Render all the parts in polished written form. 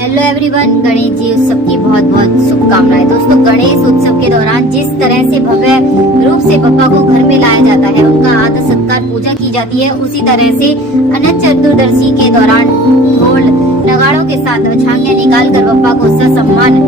Hello everyone, Ganesh ji उत्सव की बहुत बहुत शुभकामनाएं। दोस्तों, गणेश उत्सव के दौरान जिस तरह से भव्य रूप से बप्पा को घर में लाया जाता है, उनका आदर सत्कार पूजा की जाती है, उसी तरह से अनंत चतुर्दशी के दौरान ढोल नगाड़ों के साथ झांकियां निकाल कर बप्पा को सम्मान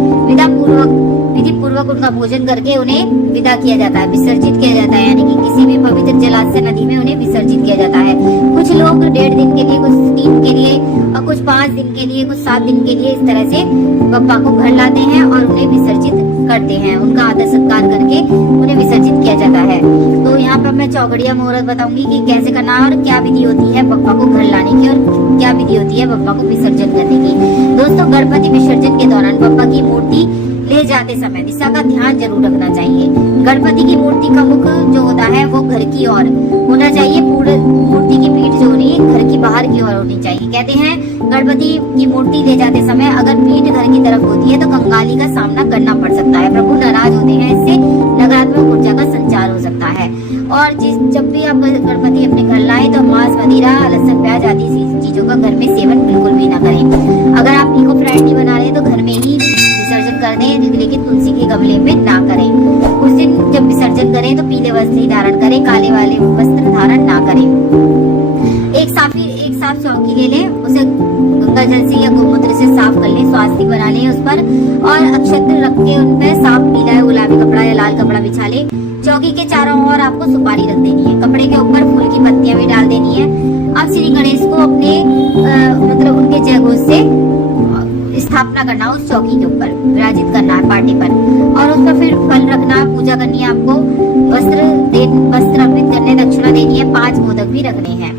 विधि पूर्वक उनका भोजन करके उन्हें विदा किया जाता है, विसर्जित किया जाता है। यानी कि किसी भी पवित्र जलाशय नदी में उन्हें विसर्जित किया जाता है। कुछ लोग 1.5 दिन के लिए, कुछ 3 के लिए और कुछ 5 दिन के लिए, कुछ 7 दिन के लिए इस तरह से बप्पा को घर लाते हैं और उन्हें विसर्जित करते हैं। उनका आदर सत्कार करके उन्हें विसर्जित किया जाता है। तो यहाँ पर मैं चौघड़िया मुहूर्त बताऊंगी कि कैसे करना है और क्या विधि होती है बप्पा को घर लाने की और क्या विधि होती है बप्पा को विसर्जन करने की। दोस्तों, गणपति विसर्जन के दौरान बप्पा की मूर्ति ले जाते समय दिशा का ध्यान जरूर रखना चाहिए। गणपति की मूर्ति का मुख जो होता है वो घर की ओर होना चाहिए। पूरे मूर्ति की पीठ जो होनी है घर की बाहर की ओर होनी चाहिए। कहते हैं गणपति की मूर्ति ले जाते समय अगर पीठ घर की तरफ होती है तो कंगाली का सामना करना पड़ सकता है। प्रभु नाराज होते हैं, इससे नकारात्मक ऊर्जा का संचार हो सकता है। और जब भी आप गणपति अपने घर लाए तो मांस, मदिरा, लहसुन, प्याज आदि चीजों का घर में सेवन बिल्कुल भी ना करें। अगर आप इको फ्रेंडली बना रहे हैं तो घर में ही विसर्जन कर दें, लेकिन तुलसी के गमले में ना करें। उस दिन जब विसर्जन करें तो पीले वस्त्र ही धारण करें, काले वाले वस्त्र धारण ना करें। एक साफ चौकी ले लें, उसे गंगा जल से या गोमूत्र से साफ कर लें, स्वास्तिक बना लें उस पर और अक्षत्र रख के उन पर साफ पीला या गुलाबी कपड़ा या लाल कपड़ा बिछा लें। चौकी के चारों ओर आपको सुपारी रख देनी है। कपड़े के ऊपर फूल की पत्तियां भी डाल देनी है। अब श्री गणेश को अपने मतलब उनके जयघोष से स्थापना करना, उस चौकी के ऊपर विराजित करना है पार्टी पर, और उस पर फिर फल रखना है, पूजा करनी है आपको, वस्त्र अर्पित करने, दक्षिणा देनी है, 5 मोदक भी रखने हैं।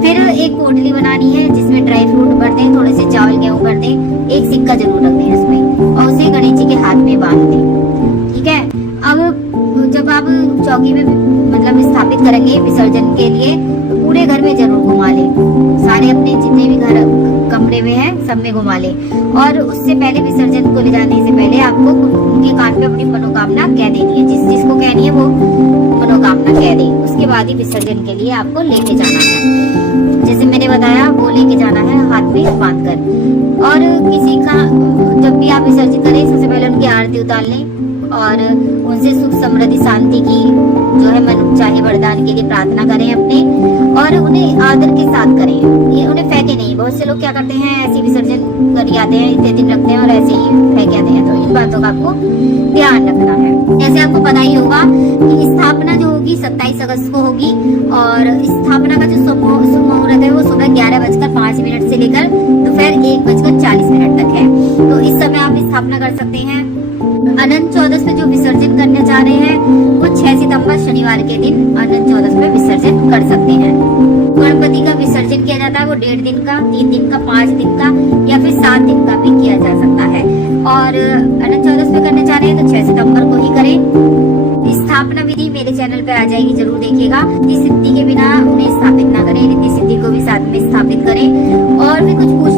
फिर एक पोटली बनानी है जिसमें ड्राई फ्रूट भर दें, थोड़े से चावल गेहूं भर दें, एक सिक्का जरूर रख दें उसमें और उसे गणेश जी के हाथ में बांध दें। ठीक है। अब जब आप चौकी में मतलब स्थापित करेंगे विसर्जन के लिए, पूरे घर में जरूर घुमा ले, सारे अपने जितने भी घर कमरे में है सब में घुमा ले। और उससे पहले विसर्जन को ले जाने से पहले आपको उनके कान पे अपनी मनोकामना कह देनी है। जिसको कहनी है वो मनोकामना कह दे। उसके बाद ही विसर्जन के लिए आपको लेके जाना है। जैसे मैंने बताया वो लेके जाना है हाथ में बांध कर। और किसी का जब भी आप विसर्जित करें सबसे पहले उनकी आरती उतार लें और उनसे सुख समृद्धि शांति की जो है मन चाहे वरदान के लिए प्रार्थना करें अपने, और उन्हें आदर के साथ करें। ये उन्हें फेंके नहीं। बहुत से लोग क्या करते हैं, ऐसे विसर्जन कर आते हैं, इतने दिन रखते हैं और ऐसे ही फेंक आते हैं। तो इन बातों का आपको ध्यान रखना है। जैसे आपको पता ही होगा कि स्थापना जो होगी 27 अगस्त को होगी और स्थापना का जो शुभ मुहूर्त है वो सुबह 11:05 से लेकर दोपहर 1:40 तक है। तो इस समय आप स्थापना कर सकते हैं। अनंत चौदस में जो विसर्जन करने जा रहे हैं वो 6 सितंबर शनिवार के दिन अनंत चौदस में विसर्जन कर सकते हैं। गणपति का विसर्जन किया जाता है वो 1.5 दिन का, 3 दिन का, 5 दिन का या फिर 7 दिन का भी किया जा सकता है। और अनंत चौदस में करने जा रहे हैं तो 6 सितंबर को ही करें। स्थापना विधि मेरे चैनल पर आ जाएगी, जरूर देखिएगा। रिद्धि सिद्धि के बिना उन्हें स्थापित ना करें, रिद्धि सिद्धि को भी साथ में स्थापित करें। और भी कुछ